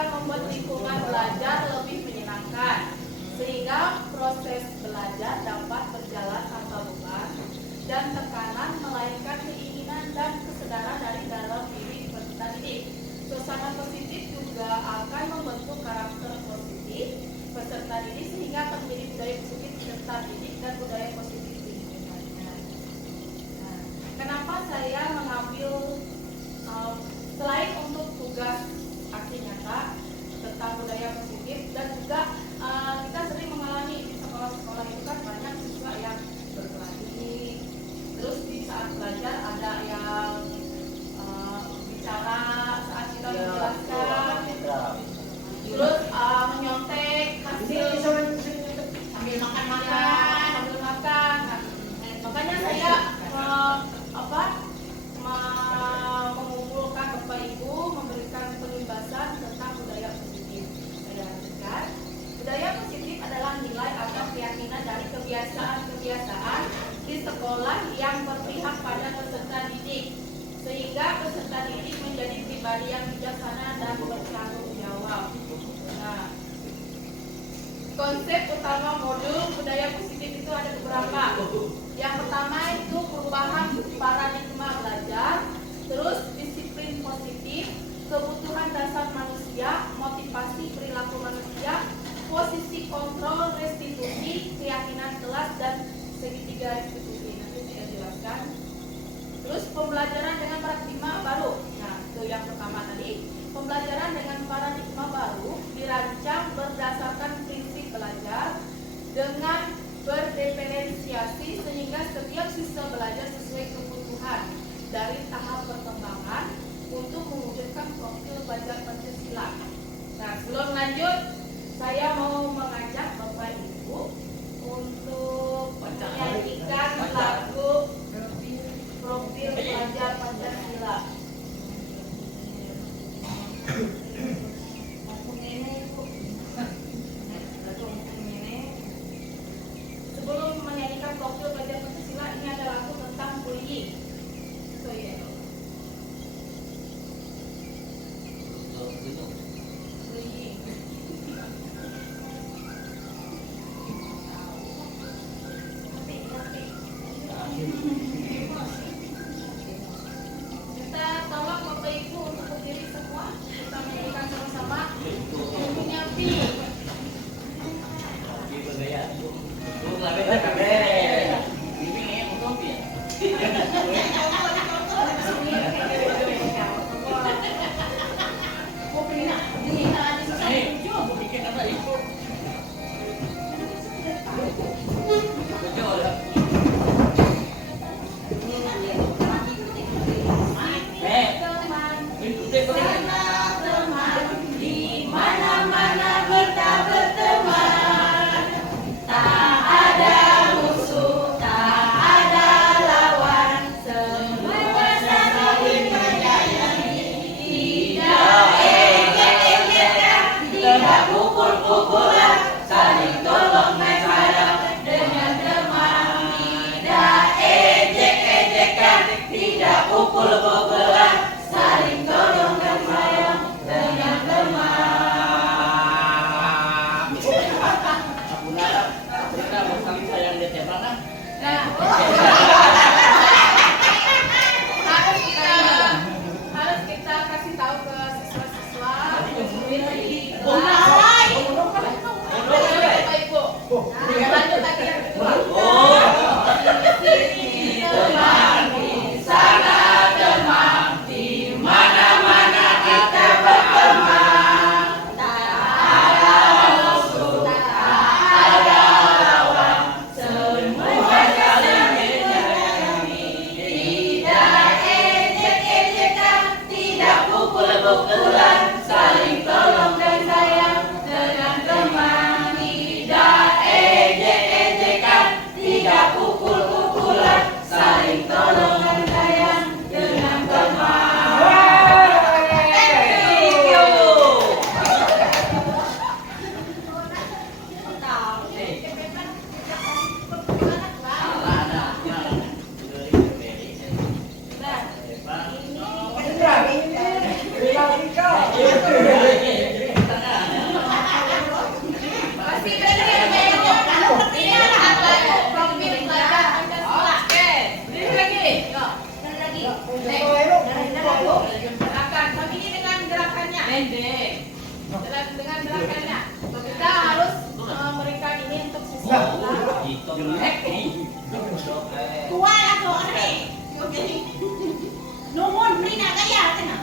akan membuat lingkungan belajar lebih menyenangkan, sehingga proses belajar dapat berjalan tanpa beban dan tekanan, melainkan keinginan dan kesadaran dari dalam diri peserta didik. Suasana positif juga akan membentuk karakter positif peserta didik, sehingga akan menjadi budaya positif peserta didik dan budaya positif di lingkungannya. Nah, kenapa saya mengambil selain untuk tugas aksi nyata tentang budaya positif, dan juga kita sering mengalami di sekolah-sekolah itu kan banyak siswa yang berkelahi, terus di saat belajar ada yang bicara saat kita menjelaskan, terus menyontek hasil sambil makan. Makanya saya mengumpulkan Bapak Ibu, memberikan penjelasan tentang budaya positif. Saya lanjutkan. Budaya positif adalah nilai atau keyakinan dari kebiasaan-kebiasaan di sekolah yang berpihak pada peserta didik, sehingga peserta didik menjadi pribadi yang bijaksana dan bertanggung jawab. Nah, konsep utama modul budaya positif itu ada beberapa. Yang pertama itu perubahan paradigma belajar, terus disiplin positif, kebutuhan dasar manusia, motivasi perilaku manusia, posisi kontrol restitusi, keyakinan kelas, dan segitiga restitusi. Nanti saya jelaskan. Terus pembelajaran dengan paradigma baru. Nah, itu yang pertama tadi. Pembelajaran dengan paradigma baru dirancang berdasarkan prinsip belajar dengan berdiferensiasi, sehingga setiap siswa belajar sesuai kebutuhan dari tahap perkembangan untuk mewujudkan profil belajar Pancasila. Nah, sebelum lanjut, saya mau mengajak Bapak Ibu untuk menyanyikan lagu profil belajar Pancasila. Sebelum menyanyikan profil belajar Pancasila, ini ada lagu tentang bullying. So, yeah. Kita tolong Bapak Ibu untuk berdiri semua. Kita menyanyikan sama-sama. Punya Pi. Harus kita kasih tahu ke siswa-siswa. Bapak Ibu. Lanjut lagi yang kedua. Teman di sana, teman di mana-mana kita berteman. Tak ada musuh, tak ada lawan, semua saling menyayangi. Tidak ejek-ejekan, tidak pukul-pukulan, saling tolong dan sayang dengan teman. Tidak ejek-ejekan, tidak pukul-pukulan, saling tolong dan sayang dengan teman. Nah, ini pendek. Dengan gerakannya, kita harus memberikan ini untuk siswa kita. Tua lah kau ni. Nomor beri nak kaya kena.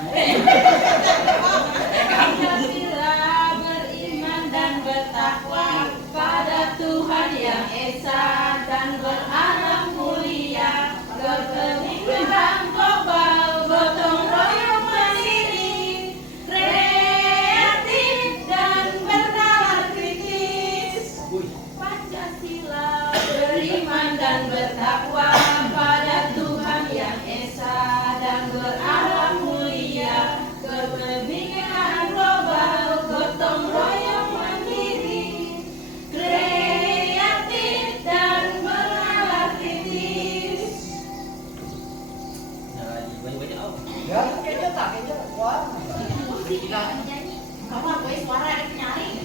Pancasila beriman dan bertakwa pada Tuhan yang Esa dan berakhlak mulia, berkebinekaan global, gotong royong mandiri, kreatif dan bernalar kritis. Pancasila beriman dan bertakwa pada Tuhan yang Esa dan berakhlak mulia, berkebinekaan global, gotong royong mandiri, kreatif dan bernalar kritis. Ya, kayaknya tak, kayaknya wah. Kita nyanyi. Kamu apa suara ada penyaring?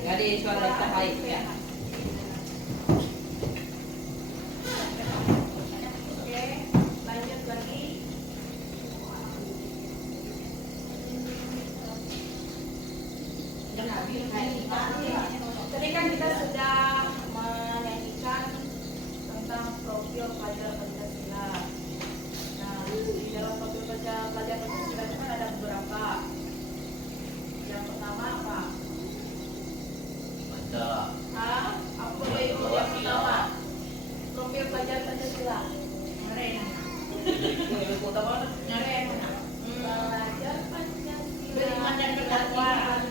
Jadi suara kita baik ya. Oke, lanjut lagi. Tadi kan kita sudah menyanyikan tentang profil pelajar Pancasila. Nah, di dalam profil pelajar Pancasila itu kan ada beberapa. Yang pertama apa? Apa itu yang pertama? Profil pelajar Pancasila. Belajar Pancasila Beriman dan bertakwa.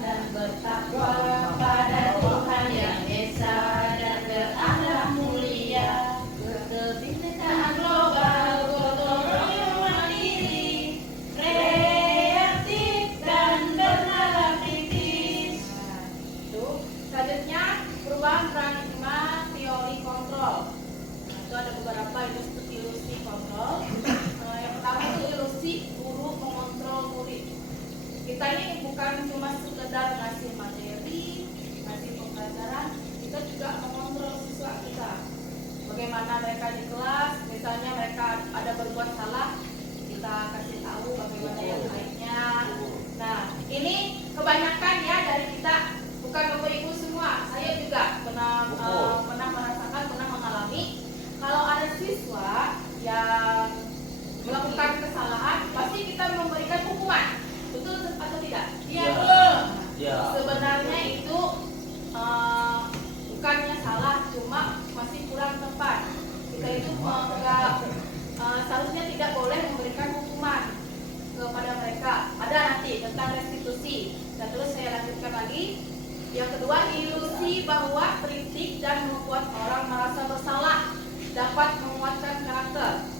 dan bertakwa pada Tuhan yang Esa dan berakhlak mulia, berkebinekaan global, gotong royong mandiri, kreatif dan bernalar kritis. Itu selanjutnya perubahan paradigma teori kontrol. Itu ada beberapa, itu seperti ilusi kontrol. Yang pertama itu ilusi guru mengontrol murid. Kita ini bukan cuma sekedar ngasih materi, ngasih pembelajaran, kita juga mengontrol siswa kita. Bagaimana mereka di kelas, misalnya mereka ada berbuat salah, kita kasih tahu bagaimana yang baiknya. Nah, ini kebanyakan ya dari kita, bukan Bapak Ibu semua. Saya juga pernah merasakan, pernah mengalami. Kalau ada siswa yang melakukan kesalahan, pasti kita memberikan hukuman. Betul atau tidak? Iya. Sebenarnya itu bukannya salah, cuma masih kurang tepat. Kita itu seharusnya tidak boleh memberikan hukuman kepada mereka. Ada nanti tentang restitusi. Dan terus saya lanjutkan lagi. Yang kedua, ilusi bahwa kritik dan membuat orang merasa bersalah dapat menguatkan karakter.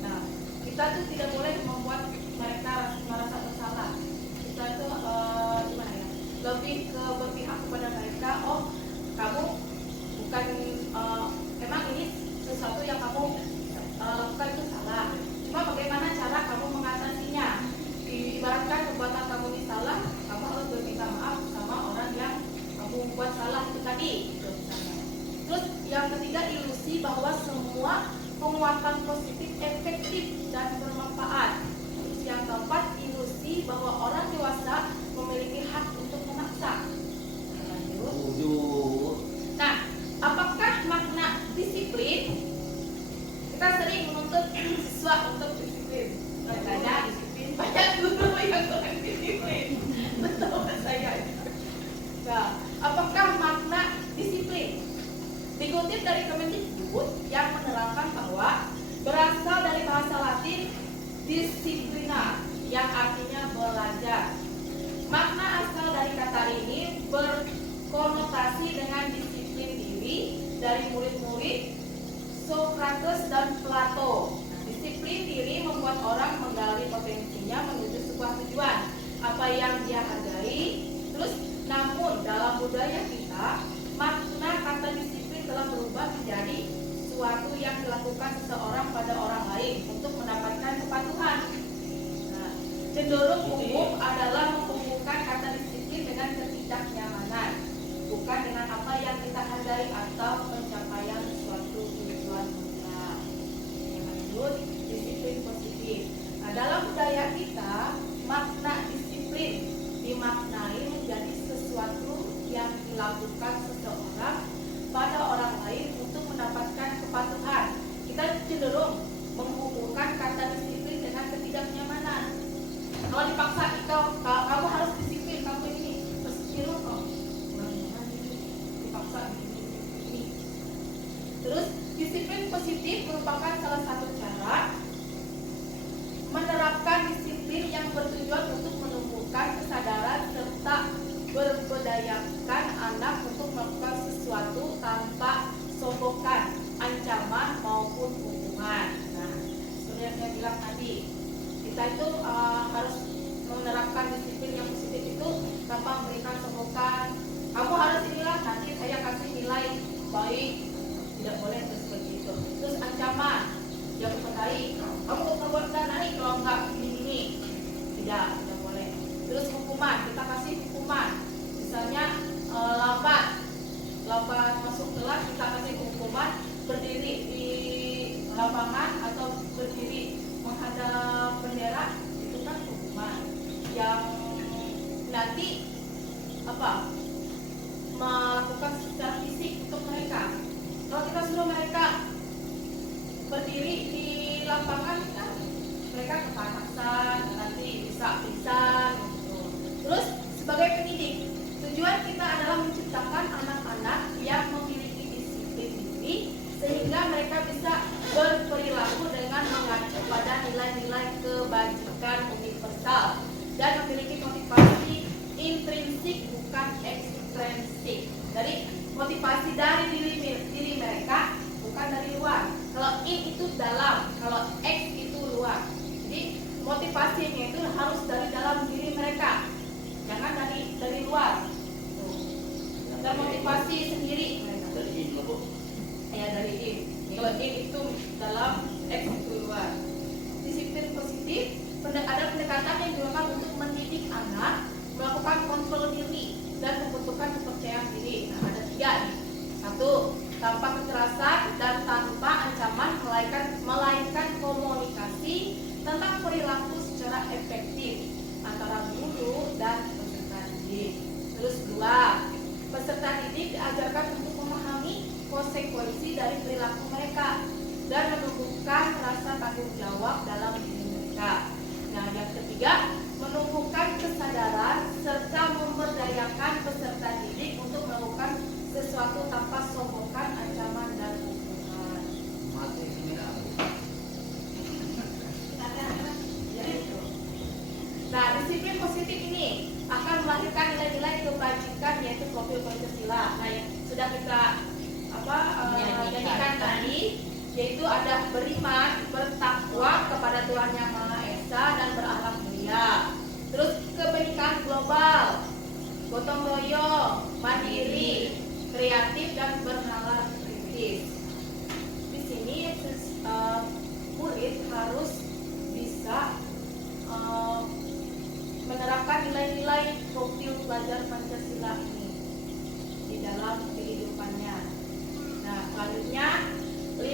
Nah, kita tuh tidak boleh membuat mereka merasa bersalah. Kita tuh gimana ya? Lebih ke berpihak kepada mereka. Oh, kamu bukan emang ini sesuatu yang kamu lakukan itu salah. Cuma bagaimana cara kamu mengatasinya? Ibaratkan perbuatan kamu ini salah, kamu harus berminta maaf sama orang yang kamu buat salah itu tadi. Gitu, misalnya. Terus yang ketiga, ilusi bahwa semua penguatan positif efektif dan bermanfaat. Terus yang keempat, ilusi bahwa orang dewasa memiliki hak untuk memaksa. Nah, apakah makna disiplin? Kita sering menuntut siswa untuk disiplin. Makanya disiplin banyak guru yang kurang disiplin. Betul saya. Nah, apakah makna disiplin? Dikutip dari Kemendikbud yang menerangkan bahwa berasal dari bahasa Latin disciplina yang artinya belajar. Makna asal dari kata ini berkonotasi dengan disiplin diri dari murid-murid Socrates dan Plato. Disiplin diri membuat orang menggali potensinya menuju sebuah tujuan, apa yang dia hargai. Terus, namun dalam budaya kita, makna kata disiplin telah berubah menjadi suatu yang dilakukan seseorang pada orang lain untuk mendapatkan kepatuhan. Nah, cenderung umum adalah menghubungkan kata disiplin dengan ketidaknyamanan, bukan dengan apa yang kita hargai atau pencapaian suatu tujuan mulia. Yang lanjut, disiplin positif. Nah, dalam budaya kita, makna disiplin dimaknai menjadi sesuatu yang dilakukan seseorang pada orang lain untuk mendapatkan kepatuhan. Kita cenderung menghubungkan kata disiplin dengan ketidaknyamanan. Kalau dipaksa, kamu harus disiplin, kamu ini bersikirun, dipaksa ini. Terus disiplin positif merupakan salah satu cara menerapkan disiplin yang bertujuan untuk menumbuhkan kesadaran serta berberdayakan anak untuk melakukan sesuatu tanpa sogokan, ancaman maupun hukuman. Nah, seperti yang saya bilang tadi, kita itu harus menerapkan disiplin yang positif itu tanpa memberikan sogokan. Kamu harus inilah, nanti saya kasih nilai baik, tidak boleh seperti itu. Terus ancaman, jangan berkali, kamu berbuat naik kalau enggak ini, tidak boleh. Terus hukuman, kita kasih hukuman. Misalnya lambat masuk kelas, kita kasih hukuman berdiri di lapangan atau berdiri menghadap bendera, itu kan hukuman yang nanti melakukan secara fisik untuk mereka. Kalau kita suruh mereka berdiri di lapangan, kan mereka kepanasan, nanti bisa pingsan gitu. Terus sebagai pendidik, tujuan kita adalah menciptakan anak-anak yang memiliki disiplin diri sehingga mereka bisa berperilaku dengan mengacu pada nilai-nilai kebajikan universal dan memiliki motivasi intrinsik bukan ekstrinsik. Jadi motivasi dari diri mereka, bukan dari luar. Kalau in itu dalam, kalau X itu luar. Jadi motivasinya itu harus dari dalam diri mereka, jangan dari luar. Dan motivasi sendiri mereka. Dari ini Bu. Ya, dari in. Kalau in itu dalam, X itu luar. Disiplin positif ada pendekatan yang digunakan untuk mendidik anak melakukan kontrol diri dan membutuhkan kepercayaan diri. Nah, ada 3 nih. 1, tanpa kekerasan dan tanpa ancaman, melainkan komunikasi tentang perilaku secara efektif antara guru dan peserta didik. Terus 2, peserta didik diajarkan untuk memahami konsekuensi dari perilaku mereka dan menumbuhkan rasa tanggung jawab dalam diri mereka. Nah, yang ketiga, menumbuhkan kesadaran serta memberdayakan peserta didik untuk melakukan sesuatu tanpa sogokan, ancaman, dan hukuman. Mati semua. Ya, itu. Nah, disiplin positif ini akan melahirkan nilai-nilai kebajikan, yaitu profil Pancasila. Nah, yang sudah kita nyanyikan tadi, yaitu ada beriman, bertakwa kepada Tuhan Yang Maha Esa dan berakhlak mulia. Terus kebenekaan global, gotong royong, mandiri, kreatif dan bernalar kritis. Di sini murid harus bisa menerapkan nilai-nilai profil pelajar Pancasila ini di dalam kehidupannya. Nah, selanjutnya 5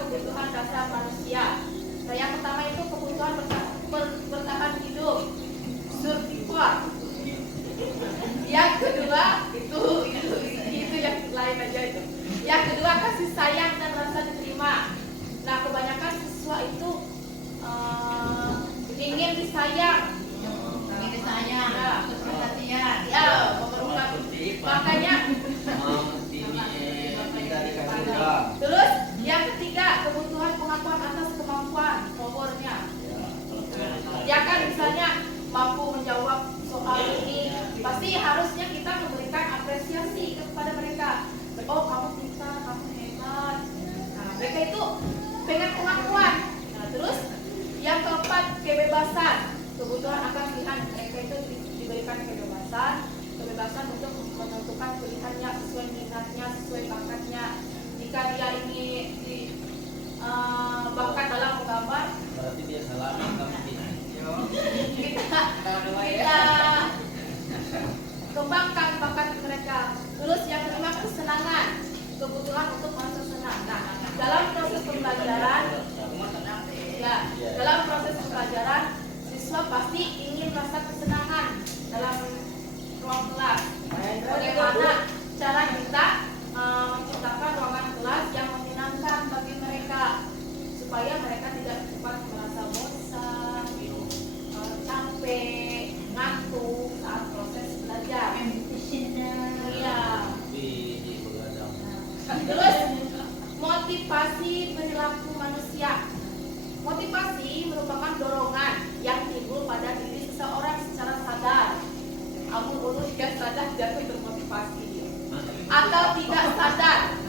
kebutuhan dasar manusia. Nah, yang pertama itu kebutuhan bertahan hidup, survival. Yang kedua itu yang lain aja itu. Yang kedua kasih sayang dan rasa diterima. Nah, kebanyakan siswa itu ingin disayang, perhatian. ya, memerlukan. Makanya terus yang ketiga kebutuhan pengakuan atas kemampuan powernya. Ya kan, misalnya mampu menjawab soal ini, pasti harusnya kita memberikan apresiasi kepada mereka. Oh, kamu pintar, kamu hebat. Nah, mereka itu pengen pengakuan. Nah, terus yang keempat kebebasan, kebutuhan akan pilihan. Mereka itu diberikan kebebasan untuk menentukan pilihannya sesuai minatnya, sesuai bakatnya. Jika dia ini bakat dalam menggambar, Berarti dia salah kita kembangkan bakat mereka. Terus yang kelima kesenangan, kebutuhan untuk merasa senang. Nah, dalam proses pembelajaran, siswa pasti pasti ingin merasa kesenangan dalam ruang kelas. Bagaimana cara kita menciptakan ruangan kelas yang menyenangkan bagi mereka supaya mereka tidak cepat merasa bosan, capek, ngantuk saat proses belajar. Iya. Terus motivasi perilaku manusia. Motivasi merupakan dorongan yang timbul pada diri seseorang secara sadar. Dia sadar jatuh termotivasi atau tidak sadar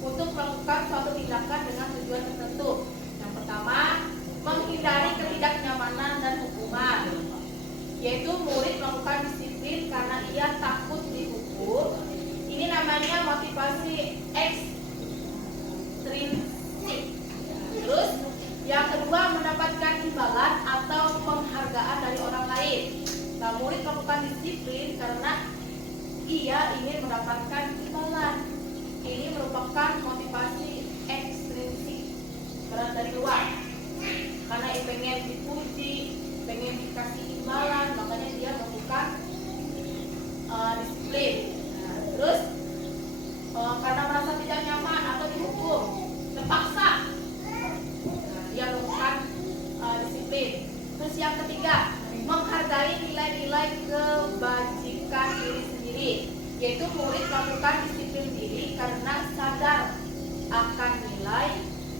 untuk melakukan suatu tindakan dengan tujuan tertentu. Yang pertama, menghindari ketidaknyamanan dan hukuman, yaitu murid melakukan disiplin karena ia takut dihukum. Ini namanya motivasi ekstrinsik. Terus yang kedua, mendapatkan imbalan atau penghargaan dari orang lain. Nah, murid melakukan disiplin karena ia ingin mendapatkan imbalan. Ini merupakan motivasi ekstrinsik, berasal dari luar. Karena ia pengen dipuji, pengen dikasih imbalan, makanya dia melakukan disiplin. Nah, terus karena merasa tidak nyaman atau dihukum, terpaksa, dia melakukan disiplin. Terus yang ketiga, menghargai nilai-nilai kebajikan diri sendiri, yaitu murid melakukan disiplin diri karena sadar akan nilai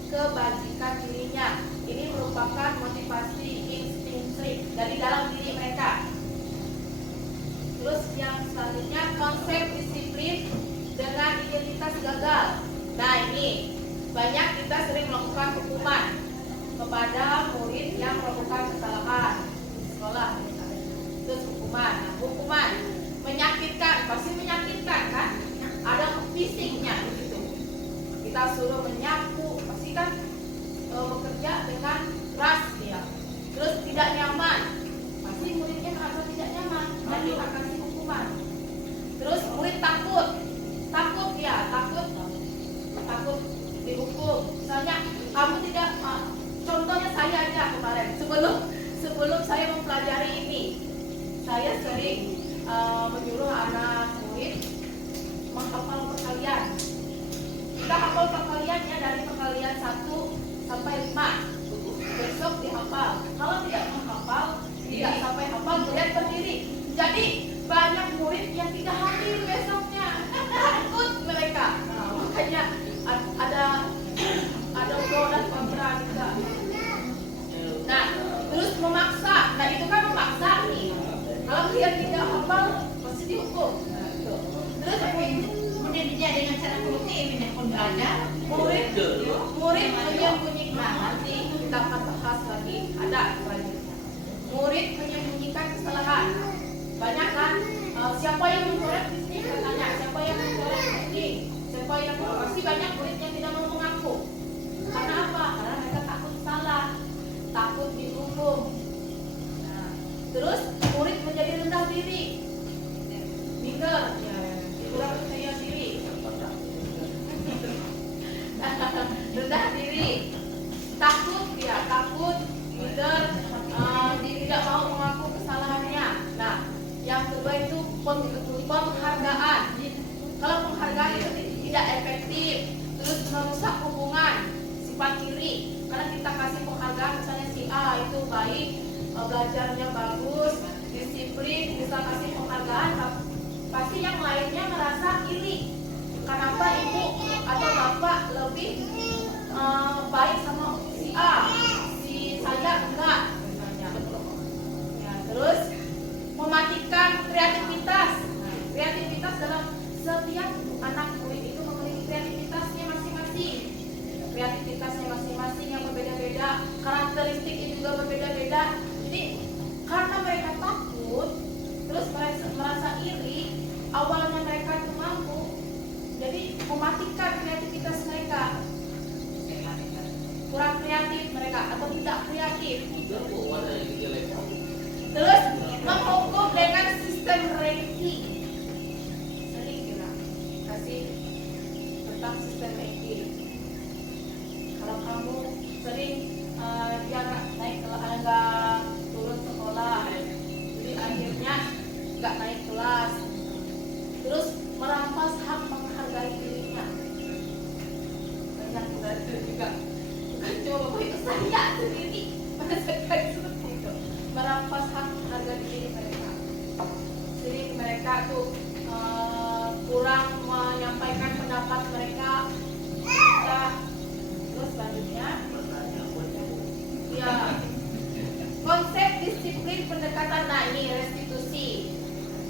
kebajikan dirinya. Ini merupakan motivasi instinktif dari dalam diri mereka. Terus yang selanjutnya, konsep disiplin dengan identitas gagal. Nah, ini banyak kita sering melakukan hukuman kepada murid yang melakukan kesalahan di sekolah. Terus hukuman menyakitkan, pasti menyakitkan kan? Ada fisiknya gitu. Kita suruh menyapu, pasti kan bekerja dengan keras dia. Terus tidak nyaman, pasti muridnya merasa tidak nyaman dan dia akan kasih hukuman. Terus murid takut dihukum. Misalnya kamu tidak, contohnya saya aja kemarin sebelum saya mempelajari ini, saya sering menyuruh anak murid menghafal perkalian. Kita hafal perkaliannya dari perkalian 1 sampai 5. Besok dihafal. Kalau tidak menghafal, tidak sampai hafal, kemudian berdiri. Jadi banyak murid yang tidak hadir besoknya, takut mereka. Nah, makanya ada pro dan kontra juga. Nah, terus memaksa. Nah, itu kan memaksa nih. Kalau dia tidak hafal, pasti dihukum. Nah, gitu. Terus Kemudian dia dengan cara menuruti pun ada. Murid menyembunyikan, nanti kita akan bahas lagi, ada selanjutnya. Murid menyembunyikan kesalahan. Banyak kan? Siapa yang mencoret di sini? Katanya siapa yang mencoret di sini? Siapa yang pasti banyak murid yang tidak mau mengaku. Karena apa? Karena mereka takut salah, takut dihukum. Nah, terus murid menjadi rendah diri, minder, kurang percaya diri. Rendah diri, takut, minder, tidak mau mengaku kesalahannya. Nah, yang kedua itu penghargaan. Kalau penghargaan itu tidak efektif, terus merusak hubungan, sifat iri. Karena kita kasih penghargaan, misalnya si A itu baik, belajarnya bagus, disiplin, bisa kasih penghargaan, pasti yang lainnya merasa iri. Kenapa ibu atau bapak lebih baik sama si A, si saya enggak, misalnya. Ya, terus mematikan kreativitas. Kreativitas dalam setiap anak murid itu memiliki kreativitasnya masing-masing. Kreativitasnya masing-masing yang berbeda-beda, karakteristiknya juga berbeda-beda. Jadi karena mereka takut, terus merasa iri, awalnya mereka itu mampu, jadi mematikan kreativitas mereka. Kurang kreatif mereka atau tidak kreatif. Terus menghukum dengan sistem ranking. Sering kita kasih tentang sistem ranking. Kalau kamu sering dia naik, kalau nggak turun sekolah, mereka tuh kurang menyampaikan pendapat mereka, kita terus selanjutnya ya konsep disiplin pendekatan. Nah ini restitusi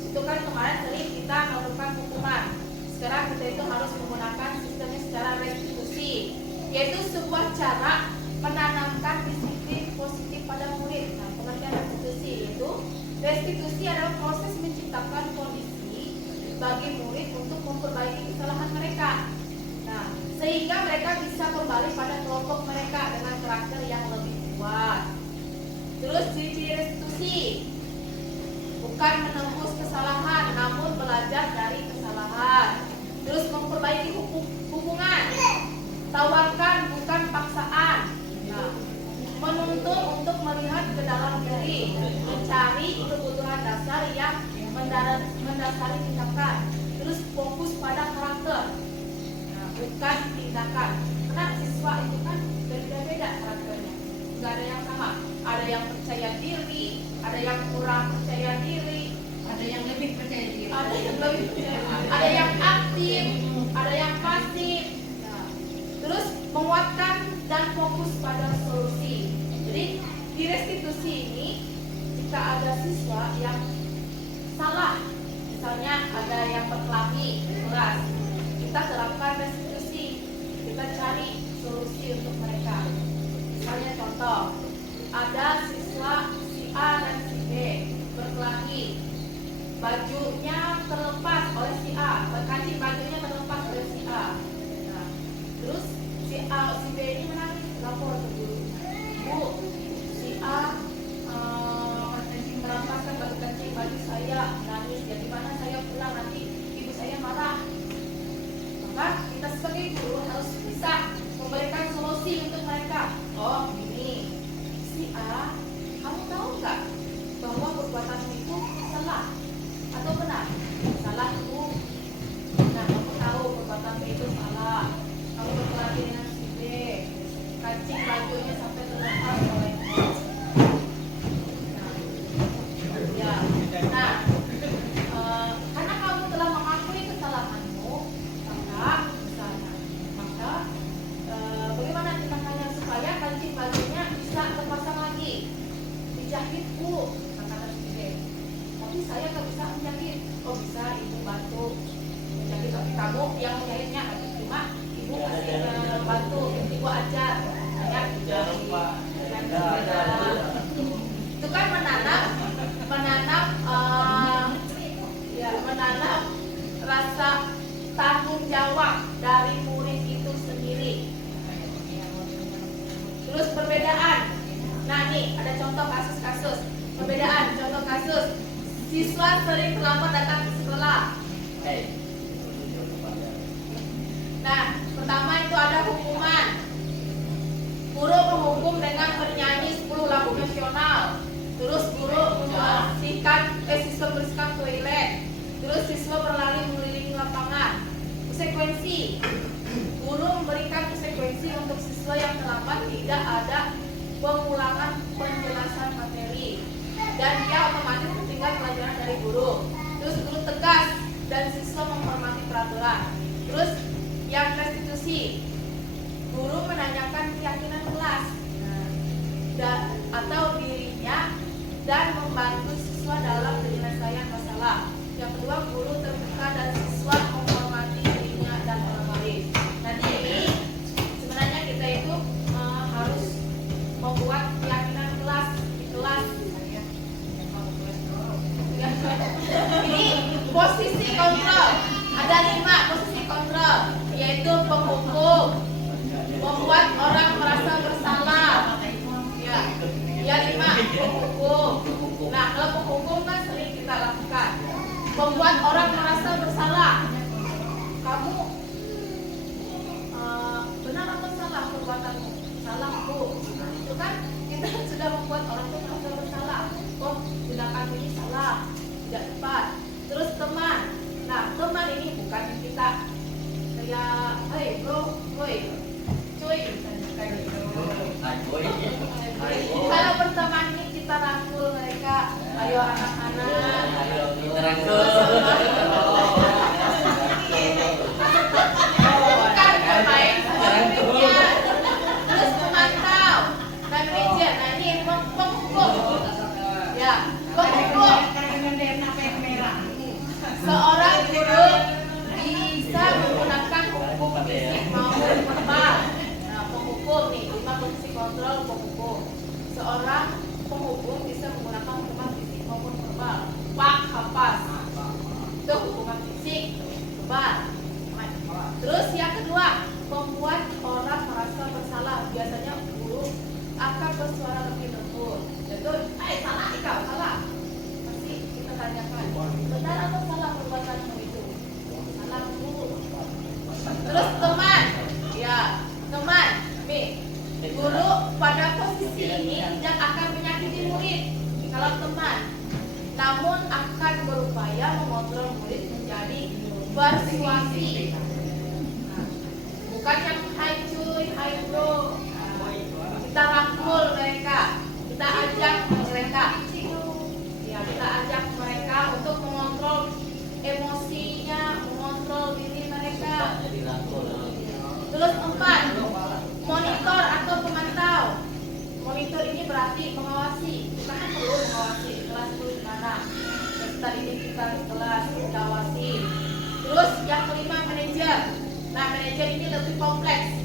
itu kan kemarin sering kita melakukan hukuman, sekarang kita itu harus menggunakan sistemnya secara restitusi, yaitu sebuah cara menanamkan disiplin positif pada murid. Nah pengertian restitusi adalah proses menciptakan kondisi bagi murid untuk memperbaiki kesalahan mereka. Nah, sehingga mereka bisa kembali pada kelompok mereka dengan karakter yang lebih kuat. Terus ciri-ciri restitusi bukan menembus kesalahan, namun belajar dari kesalahan. Terus memperbaiki hubungan, tawarkan bukan paksaan. Nah, menuntut untuk melihat ke dalam diri, mencari kebutuhan dasar yang mendasari tindakan. Terus fokus pada karakter, nah, bukan tindakan. Karena siswa itu kan berbeda-beda karakternya, nggak ada yang sama. Ada yang percaya diri, ada yang kurang percaya diri, Ada yang lebih percaya diri. ada yang lebih percaya diri, ada yang aktif, ada yang pasif. Nah, terus menguatkan dan fokus pada solusi. Jadi di restitusi ini jika ada siswa yang salah, misalnya ada yang berkelahi di kelas, kita terapkan restitusi, kita cari solusi untuk mereka. Misalnya contoh, ada siswa si A dan si B berkelahi, bajunya terlepas oleh si A, kancing bajunya terlepas oleh si A. Nah, terus si B ini menangis, lapor ke guru. Bu, si A merampaskan kancing baju saya, nangis. Ya gimana saya pulang, nanti ibu saya marah. Maka kita sebagai guru harus bisa memberikan solusi untuk mereka. Oh ini, si A, kamu tahu nggak bahwa perbuatanmu itu salah atau benar? Salah Bu. Nah kamu tahu perbuatanmu itu salah. Kamu berkelahi dengan si B, kancing bajunya sampai terlepas oleh bos. Nah, karena kamu telah mengakui kesalahanmu, maka bagaimana tindakannya supaya kancing bajunya bisa terpasang lagi? Dijahit Bu, kata si B. Tapi saya nggak bisa menjahit. Oh bisa, ibu bantu menjahit. Tapi kamu yang menjahitnya, cuma ibu kasih bantu, ibu ajar. Jangan lupa. Itu kan menanam rasa tanggung jawab dari murid itu sendiri. Terus perbedaan. Nah nih ada contoh kasus-kasus perbedaan. Contoh kasus, siswa sering terlambat datang ke sekolah. Nah pertama itu ada hukuman. Guru menghukum dengan bernyanyi 10 lagu nasional. Terus guru siswa membersihkan toilet. Terus siswa berlari mengelilingi lapangan. Konsekuensi, guru memberikan konsekuensi untuk siswa yang terlambat, tidak ada pengulangan penjelasan materi, dan dia otomatis tertinggal pelajaran dari guru. Terus guru tegas dan siswa menghormati peraturan. Terus yang restitusi, guru menanyakan keyakinan kelas atau dirinya dan membantu siswa dalam penyelesaian masalah. Yang kedua, guru terbuka dan siswa menghormati dirinya dan orang lain. Nanti ini sebenarnya kita itu harus membuat keyakinan kelas di kelas. Ini posisi kontrol. Ada 5 posisi kontrol, yaitu penghukum, membuat orang merasa bersalah. Ya 5 penghukum. Nah kalau penghukum kan sering kita lakukan, membuat orang merasa bersalah. Kamu benar atau salah perbuatanmu? Salah Bu. Itu kan kita sudah membuat orang itu merasa bersalah. Oh tindakan ini salah, tidak tepat. Terus teman. Nah teman ini bukan kita kayak hey bro, woi cuy, kayak gitu. Kalau berteman ini kita rangkul mereka, ayo anak-anak, Ayo kita rangkul. persuasi. Bukan yang hai cuy, hai bro. Kita rangkul mereka, kita ajak mereka. Ya, kita ajak mereka untuk mengontrol emosinya, mengontrol diri mereka. Terus 4, monitor atau pemantau. Monitor ini berarti mengawasi, bukan perlu mengawasi kelas itu gimana. Kita ini kita di kelas kita awasi. Terus yang kelima, manajer. Nah, manajer ini lebih kompleks.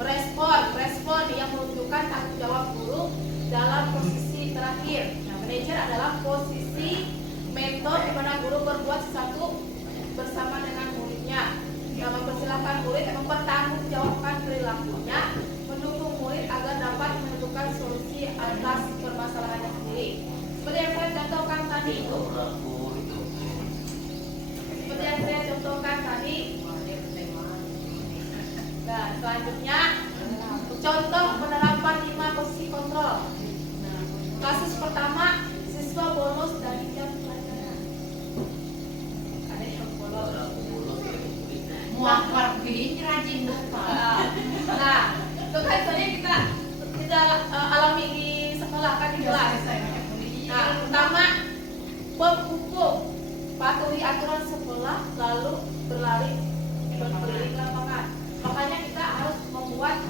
Respon yang menunjukkan tanggung jawab guru dalam posisi terakhir. Nah, manajer adalah posisi mentor di mana guru berbuat sesuatu bersama dengan muridnya. Nah, mempersilahkan murid mempertanggungjawabkan perilakunya, mendukung murid agar dapat menentukan solusi atas permasalahannya sendiri. Seperti yang saya contohkan tadi. Nah, selanjutnya contoh penerapan 5 posisi kontrol. Kasus pertama, siswa bolos dari jam pelajaran. Ada yang bolos. Muakar begini rajin lupa. Nah, itu kan sering kita alami di sekolah kan di kelas. Nah, pertama, pemukul, patuhi aturan sekolah, lalu berlari berkeliling lapangan. Makanya kita harus membuat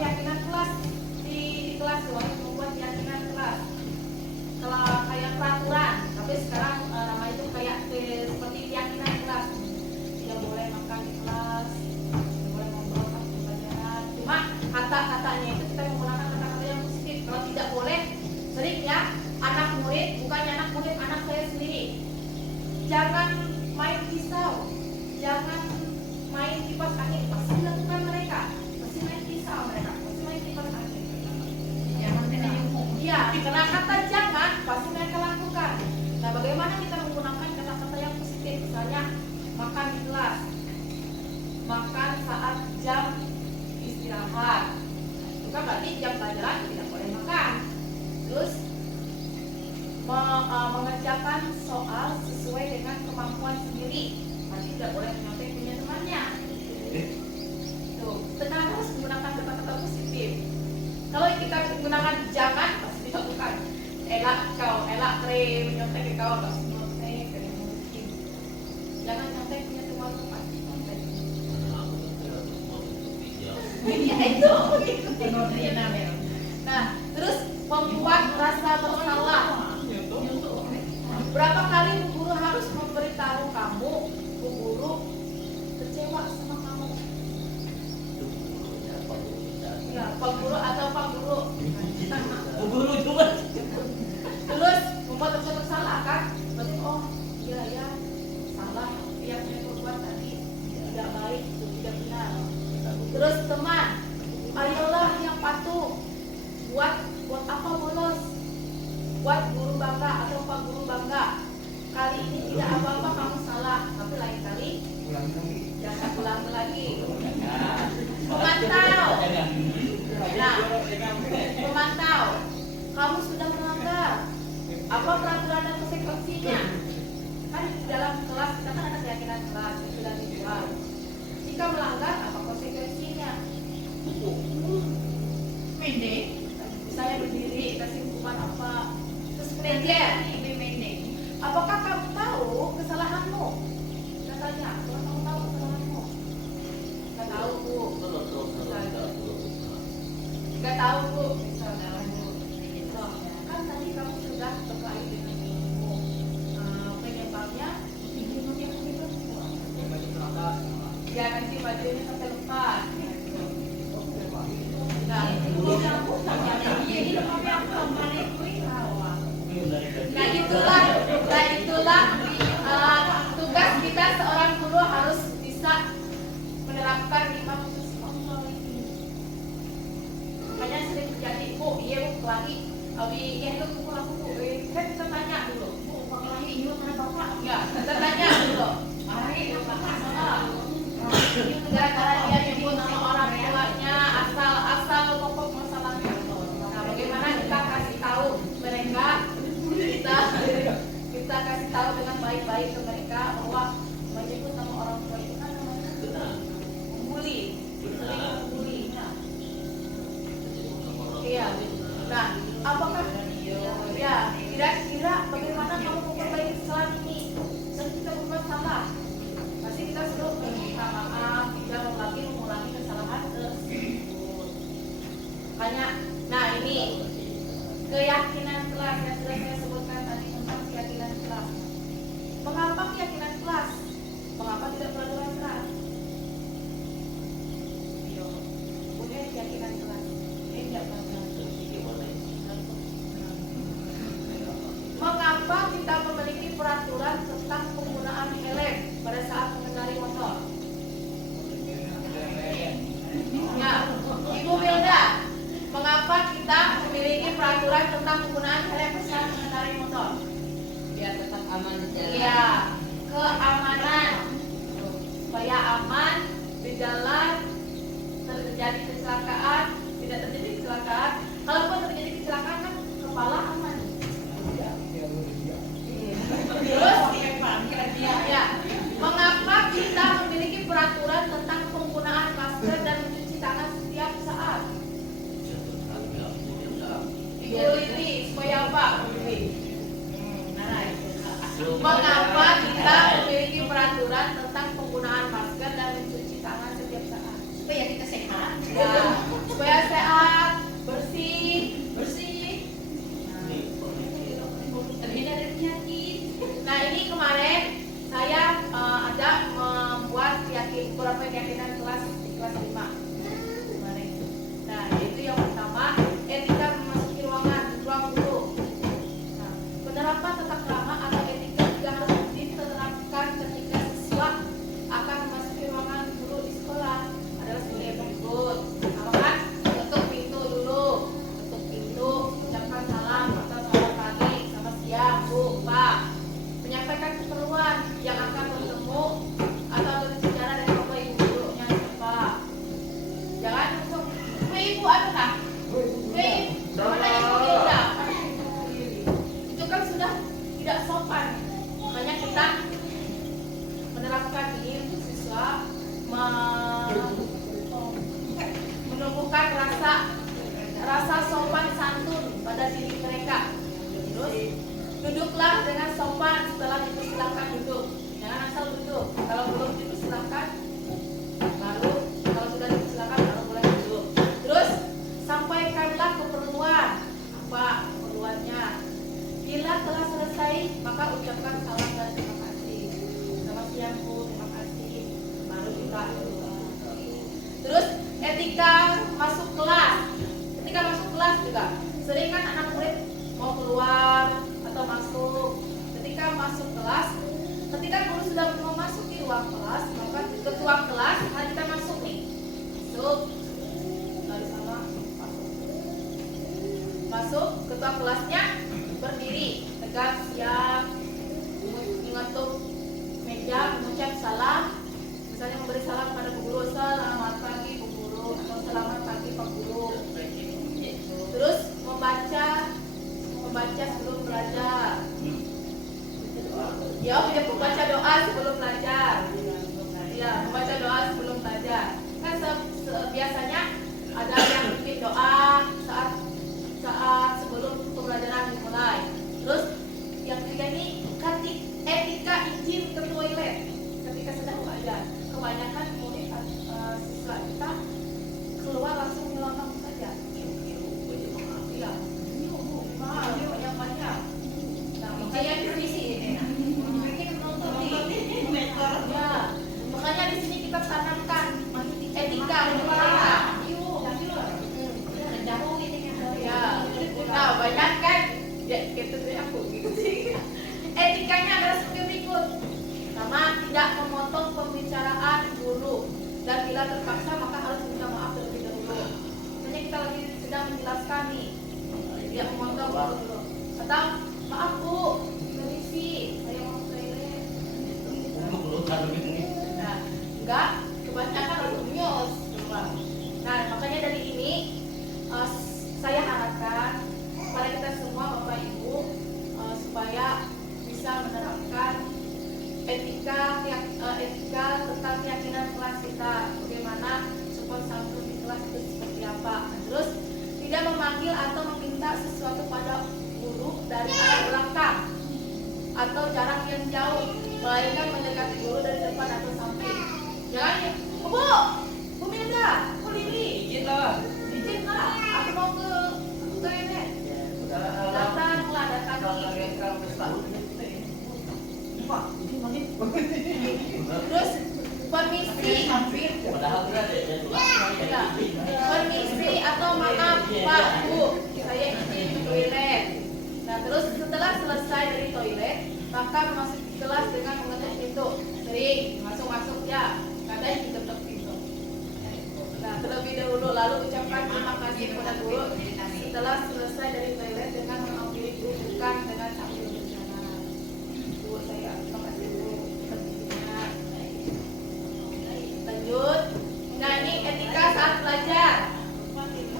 keyakinan kelas di kelas, harus membuat keyakinan kelas. Kalau kayak peraturan, tapi sekarang nama itu kayak seperti keyakinan kelas. Tidak boleh makan di kelas, tidak boleh ngobrol pas pelajaran. Cuma kata-katanya itu kita menggunakan kata-kata yang positif. Kalau tidak boleh, sering ya anak murid, bukannya anak murid, anak saya sendiri. Jangan main pisau, jangan main kipas angin. Pasti dilakukan mereka, pasti main pisau mereka, pasti main kipas angin. Jangan menengok. Iya, karena kata jangan pasti mereka lakukan. Nah, bagaimana kita menggunakan kata-kata yang positif? Misalnya makan di kelas, makan saat jam istirahat. Itu kan berarti jam pelajaran tidak boleh makan. Terus mengerjakan soal sesuai dengan kemampuan sendiri. Pasti tidak boleh menyontek punya temannya. Tuh, kita harus menggunakan kata-kata positif. Kalau kita menggunakan jangan, pasti dilakukan. Elak kau, elak kre, menyontek ke kau, pasti menyontek, kre mungkin. Jangan nyontek punya teman, pasti nyontek. Ya itu. Nah, terus membuat rasa bersalah. Berapa kali Bu Guru harus memberitahu kamu, Bu Guru kecewa sama kamu? Ya, Pak Guru atau Pak Guru. Bu Guru juga. Terus membuat rasa bersalah kan? Berarti oh iya ya salah yang saya perbuat tadi tidak baik, itu tidak benar. Terus teman, ayolah yang patuh. Buat apa bolos? Buat guru bangga atau Pak Guru bangga. Kali ini tidak apa-apa kamu salah, tapi lain kali jangan ulang lagi. Memantau. Nah, memantau. Kamu sudah melanggar. Apa peraturan dan konsekuensinya? Kan di dalam kelas kita kan ada keyakinan kelas yang sudah dibuat. Jika melanggar, apa konsekuensinya? Pendek. Misalnya berdiri, kasih hukuman apa? Terus manajer, apakah kamu tahu kesalahanmu? Kita tanya, apakah kamu tahu kesalahanmu? Nggak tahu Bu. Nggak tahu Bu. Misalnya, loh, kan tadi kamu sudah berkelahi dengan ibumu. Penyebabnya ibumu yang menyebab semua. Ya nanti bajunya sampai lepas. Nah, itulah tugas kita seorang guru harus bisa menerapkan 5 posisi kontrol ini. Makanya sering terjadi, Bu, iya Bu, kelahi, iya itu pukul aku Bu, kan kita tanya dulu, Bu, kelahi iya karena bapak? Enggak, kita tanya dulu. Ini gara-gara dia nyebut nama orang tuanya, asal pokok masalahnya. Nah, bagaimana kita kasih tahu mereka, kita kasih tahu dengan baik-baik ke mereka bahwa menyebut nama Keyakinan kelas yang sudah saya sebutkan tadi tentang keyakinan kelas. Mengapa keyakinan kelas? Mengapa tidak peraturan kelas? Kemudian keyakinan kelas. Ini tidak peraturan kelas. Mengapa kita memiliki peraturan tentang penggunaan helm pada saat mengendarai motor? Ya, Ibu Wilda, mengapa kita memiliki peraturan tentang penggunaan helm saat mengendarai motor? Biar tetap aman di jalan. Iya, keamanan, supaya aman di jalan, terjadi kecelakaan, tidak terjadi kecelakaan. Kalaupun terjadi kecelakaan kan kepala aman. Terus, ya, mengapa kita memiliki peraturan tentang penggunaan masker dan mencuci tangan setiap saat? Ibu Lili, supaya apa? Mengapa kita memiliki peraturan tentang penggunaan masker dan mencuci tangan setiap saat? Supaya kita sehat. Ya, supaya sehat, bersih. Terhindar dari penyakit. Nah, ini kemarin saya ada membuat beberapa keyakinan kelas di kelas 5 kemarin. Nah, yaitu yang pertama, etika memasuki ruang guru. Nah, penerapan tata krama atau etika juga harus diterapkan ketika siswa akan memasuki ruangan guru di sekolah. Adalah sebagai berikut. Apa kan? Ketuk pintu dulu, ucapkan salam atau selamat pagi, selamat siang, Bu, Pak. Menyampaikan keperluan yang akan bertemu atau berbicara dari bapak ibu gurunya siapa. Jangan langsung, ibu anu kah? Mana ibu Linda? Itu kan sudah tidak sopan. Makanya kita menerapkan ini untuk siswa menumbuhkan rasa sopan santun pada diri mereka. Terus duduklah dengan sopan, setelah dipersilakan duduk. Jangan asal duduk. Kalau belum dipersilakan, baru kalau sudah dipersilakan baru boleh duduk. Terus sampaikanlah keperluan. Apa keperluannya? Bila telah selesai, maka ucapkan salam dan terima kasih. Selamat siang Bu, terima kasih. Baru kita duduk. Terus etika masuk kelas. Ketika masuk kelas juga sering kan anak murid mau keluar atau masuk. Ketika masuk kelas, ketika guru sudah memasuki ruang kelas, maka ketua kelas, mari kita masuk nih. Masuk dari sana, masuk ketua kelasnya berdiri tegak, siap, mengetuk meja, mengucap salam. Misalnya memberi salam kepada Bu Guru, selamat pagi Bu Guru, atau selamat pagi Pak Guru. Terus membaca sebelum belajar. Ya, tidak membaca doa sebelum belajar. Ya, membaca doa sebelum belajar. Kan biasanya ada yang bikin doa saat sebelum pembelajaran dimulai. Terus yang ketiga ini etika izin ke toilet ketika sedang belajar. Kebanyakan murid siswa kita keluar langsung menyelonong saja. Iya. Banyak. Nah, makanya di sini ya, makanya di sini kita tanamkan etika bermereka. Ya, nah banyak kan? Ya, gitu deh aku gitu sih. Etikanya adalah seperti berikut. Pertama, tidak memotong pembicaraan guru, dan bila terpaksa maka harus minta maaf terlebih dahulu. Misalnya kita lagi sedang menjelaskan nih, tidak memotong guru. Atau maaf Bu, permisi, saya mau ke toilet. Nah, enggak, kebanyakan langsung nyos. Nah, makanya dari ini saya harapkan kepada kita semua Bapak Ibu supaya bisa menerapkan etika tentang keyakinan kelas kita, bagaimana sopan santun di kelas itu seperti apa. Terus tidak memanggil atau meminta sesuatu pada guru dari arah belakang atau jarak yang jauh, melainkan mendekati guru dari depan atau samping. Jangan ya, Bu Milda, Bu Lili, izin lah, aku mau ke toilet. Maka memasuki kelas dengan mengetuk pintu. Sering masuk ya. Kadang diketuk pintu. Nah, terlebih dahulu lalu ucapkan terima kasih kepada guru setelah selesai dari toilet dengan mengakhiri kedudukan dengan sambil berbicara. Bu, saya terima kasih Bu. Sepertinya. Lanjut. Nah, ini etika saat belajar.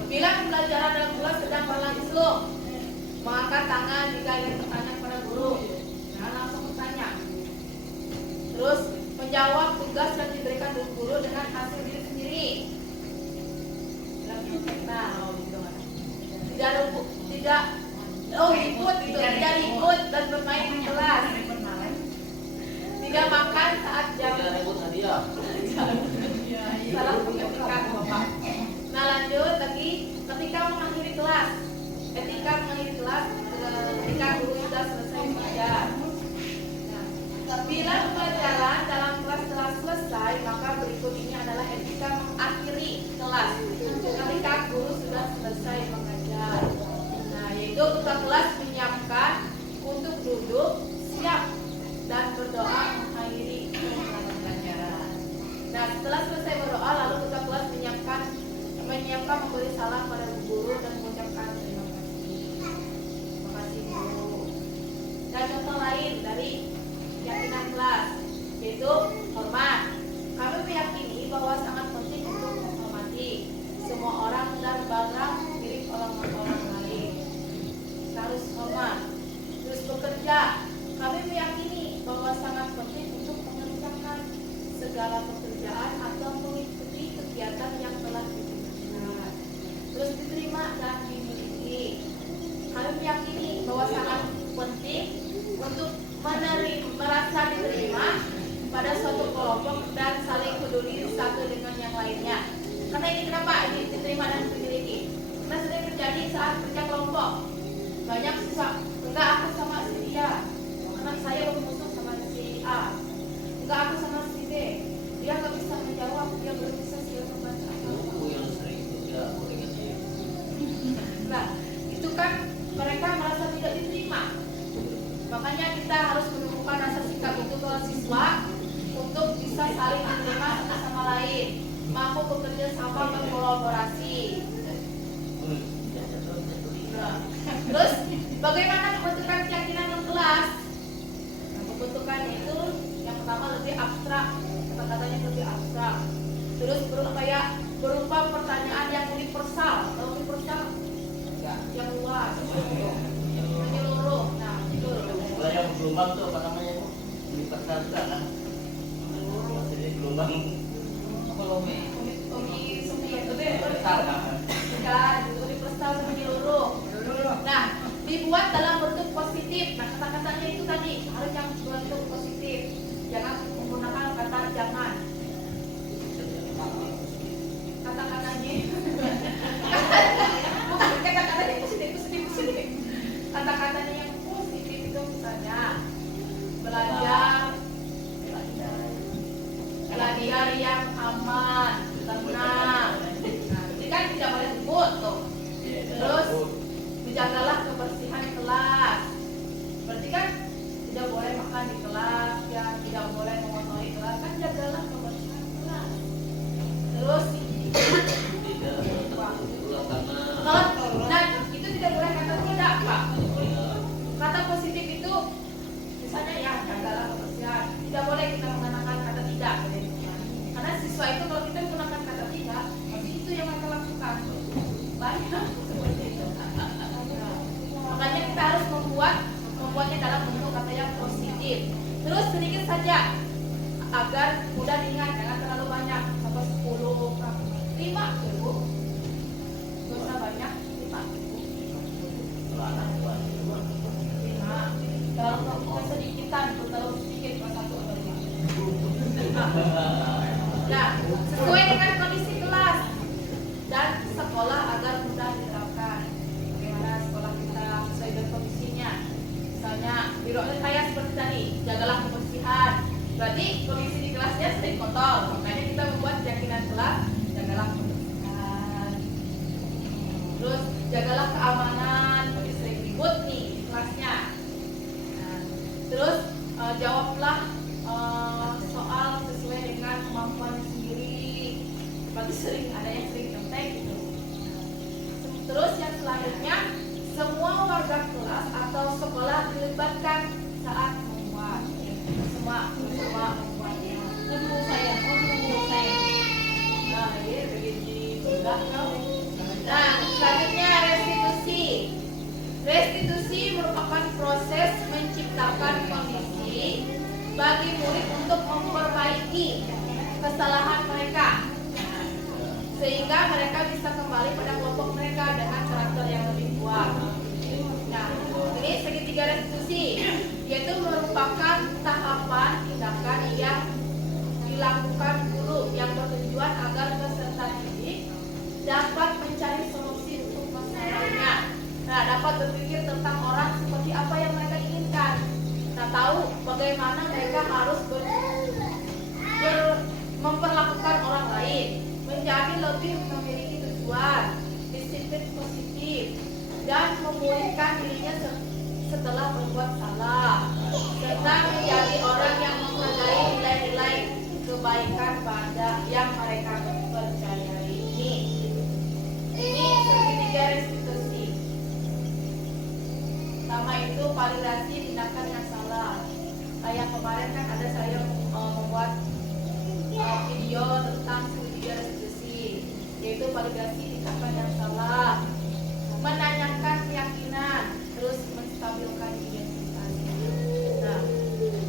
Bila pembelajaran dalam kelas sedang berlangsung, mengangkat tangan jika ingin bertanya kepada guru. Nah, langsung bertanya. Terus menjawab tugas yang diberikan guru dengan hasil diri sendiri. Nah, tidak ribut dan bermain di kelas. Tidak makan saat jam. Salah pengetikan Bapak. Nah, lanjut lagi ketika mengakhiri kelas. Ketika mengakhiri kelas ketika guru sudah selesai mengajar. Nah, bila pembelajaran dalam kelas telah selesai, maka berikut ini adalah etika mengakhiri kelas. Ketika guru sudah selesai mengajar. Nah, yaitu ketua kelas menyiapkan untuk duduk siap dan berdoa mengakhiri pembelajaran. Nah, setelah selesai berdoa, lalu ketua kelas menyiapkan memberi salam pada guru dan mengucapkan terima kasih. Terima kasih guru. Dan contoh lain dari keyakinan kelas yaitu hormat. Kami meyakini bahwa sangat penting untuk menghormati semua orang dan barang milik orang lain. Kita harus hormat. Terus bekerja. Kami meyakini bahwa sangat penting untuk mengerjakan segala pekerjaan atau mengikuti kegiatan yang telah diberikan. Terus diterima dan dimiliki. Kami meyakini bahwa sangat penting untuk merasa diterima pada suatu kelompok dan saling peduli satu dengan yang lainnya. Karena ini kenapa ini diterima dan dimiliki? Karena sering terjadi saat kerja kelompok. Banyak siswa, enggak aku sama si dia, karena saya bermusuh sama si A. Enggak aku sama si B, dia nggak bisa menjawab, dia belum bisa siap membaca. Nah, itu kan mereka merasa tidak diterima. Makanya kita harus menemukan rasa sikap itu ke siswa untuk bisa saling menerima satu sama lain, mampu bekerja sama berkolaborasi. Nah, terus bagaimana pembentukan keyakinan dalam kelas? Nah, pembentukannya itu yang pertama lebih abstrak, kata-katanya lebih abstrak. Terus berupa pertanyaan yang universal, kalau universal yang luas, menyeluruh. Nah, itu. Kalau yang gelombang tuh apa namanya Bu? Universal juga kan? Jadi gelombang apa lomi? Universal kan? Universal menyeluruh. Nah, dibuat dalam bentuk positif. Nah, kata-katanya itu tadi harus yang bentuk positif. Jangan menggunakan kata jangan. Kata-katanya bukan kata-katanya positif. Kata-katanya yang positif itu misalnya belajar yang aman, tenang. Nah, ini kan tidak boleh sebut tuh. Terus dijagalah kebersihan kelas. Berarti kan tidak boleh makan di kelas, ya tidak boleh mengotori kelas, kan jagalah kebersihan kelas. Terus kalau nah itu tidak boleh kata tidak Pak. Kata positif itu misalnya ya jagalah kebersihan. Tidak boleh kita menggunakan kata tidak. Karena siswa itu kalau kita menggunakan kata tidak, pasti itu yang mereka lakukan. Banyak seperti itu. Makanya kita harus membuatnya dalam bentuk kata yang positif. Terus sedikit saja agar mudah diingat, jangan terlalu banyak sampai 10, 5 Bu. Gak usah banyak, 5. Kalau kesedikitan, terlalu sedikit, 1 atau 5. Nah, sesuai dengan kondisi kelas dan sekolah agar mudah diterapkan. Bagaimana sekolah kita sesuai dengan kondisinya. Misalnya biro saya seperti tadi, jagalah kebersihan. Berarti kondisi di kelasnya sering kotor. Makanya kita membuat keyakinan kelas, jagalah kebersihan. Terus jagalah keamanan, berarti sering ribut nih di kelasnya. Nah, terus Restitusi merupakan proses menciptakan kondisi bagi murid untuk memperbaiki kesalahan mereka, sehingga mereka bisa kembali pada kelompok mereka dengan karakter yang lebih kuat. Nah, ini segitiga restitusi, yaitu merupakan tahapan tindakan yang dilakukan guru yang bertujuan agar peserta didik dapat mencari solusi untuk masalahnya. Nah, dapat berpikir tentang orang seperti apa yang mereka inginkan. Nah, tahu bagaimana mereka harus memperlakukan orang lain, menjadi lebih memiliki tujuan, disiplin positif, dan memulihkan dirinya setelah berbuat salah, serta menjadi orang yang menghargai nilai-nilai kebaikan pada yang mereka percayai. Ini segitiga restitusi. Pertama itu validasi tindakan yang salah. Kayak kemarin kan ada saya membuat video tentang segitiga restitusi, yaitu validasi tindakan yang salah, menanyakan keyakinan, terus menstabilkan identitas. Nah,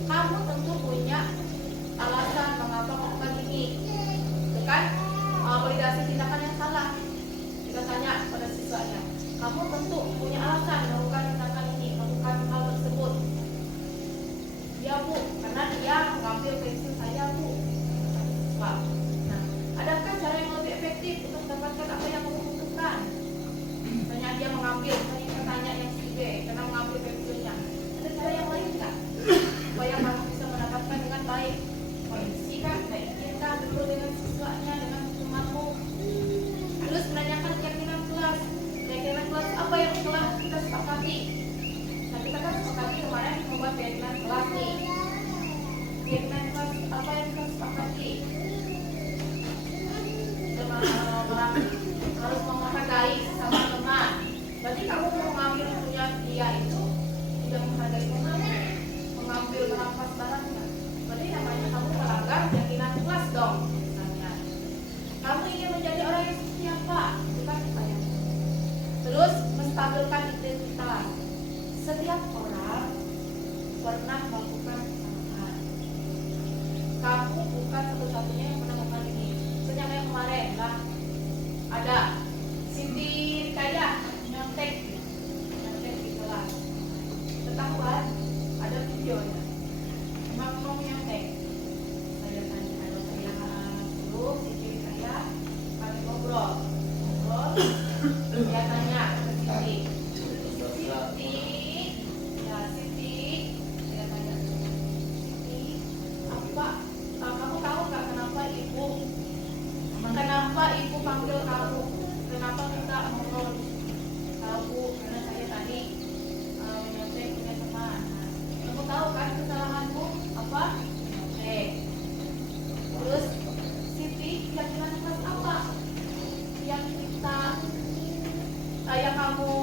kamu tentu punya alasan mengapa melakukan ini, itu kan? Validasi tindakan yang salah. Kita tanya pada siswanya, kamu tentu punya alasan melakukan tindakan ini, melakukan hal tersebut. Ya bu, karena dia mengambil pensil saya bu. Nah, adakah cara yang lebih efektif untuk mendapatkan apa yang kamu butuhkan? Misalnya dia mengambil, saya tanya yang si B, karena mengambil pensilnya. Ada cara yang lain nggak? Supaya kamu bisa mendapatkan dengan baik. Kondisi kan, baikkan dulu dengan siswanya, dengan temanmu. Terus menanyakan keyakinan kelas. Keyakinan kelas apa yang telah kita sepakati? Nah, kita kan sepakati kemarin membuat keyakinan kelas nih. Keyakinan kelas apa yang kita sepakati? Harus menghargai sesama teman. Berarti kamu mau mengambil punya dia itu tidak menghargai teman, mengambil merampas barangnya. Berarti namanya kamu melanggar keyakinan kelas dong. Misalnya, kamu ingin menjadi orang yang seperti apa? Itu kan saya. Terus menstabilkan identitas. Setiap orang pernah melakukan kesalahan. Kamu bukan satu-satunya yang pernah melakukan ini. Misalnya kayak kemarin lah, ada Siti kayak nyontek di kelas. Ketahuan, ada videonya. Memang nyontek. Saya tanya, kalau saya suruh Siti kayak kami ngobrol. Dia tanya ke Siti, saya tanya, Siti, apa? Kamu tahu nggak kenapa ibu panggil kamu? Kenapa minta ngobrol? Tahu, karena saya tadi menyontek punya teman. Kamu tahu kan kesalahanmu apa? Terus Siti, keyakinan kelas apa yang kita yang kamu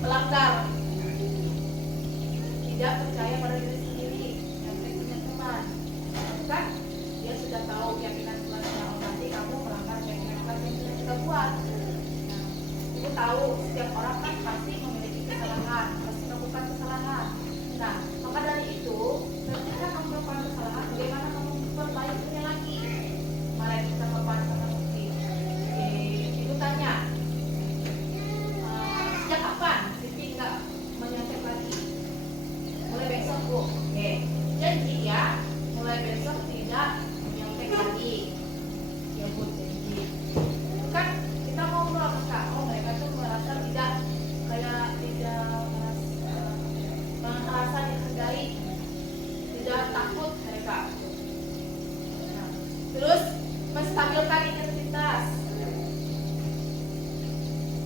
pelanggar? Tidak percaya pada diri sendiri, yang punya teman. Kan dia sudah tahu keyakinan kelasnya. Nanti kamu melanggar keyakinan kelas yang sudah kita buat. Ibu tahu setiap orang kan pasti memiliki kesalahan, pasti melakukan kesalahan. Nah, maka dari itu ketika kamu melakukan kesalahan, bagaimana kamu memperbaikinya lagi? Mari kita memperbaiki bukti. Ibu tanya, sejak kapan Siti nggak menyontek lagi? Mulai besok bu. Janji ya, mulai besok tidak menyontek lagi. Ya bu, janji. Kan kita mau melakukan, mereka tuh merasa tidak merasa dihargai, tidak takut mereka. Nah, terus menstabilkan identitas.